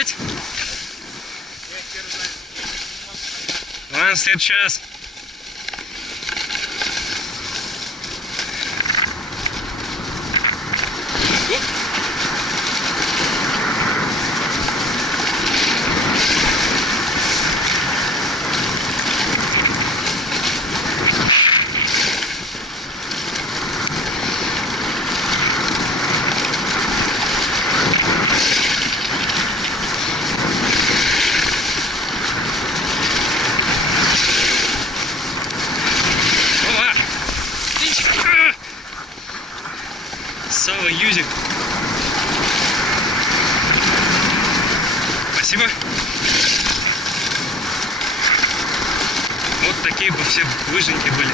показать? Ладно, в следующий раз. Сава юзик. Спасибо. Вот такие бы все выжимки были.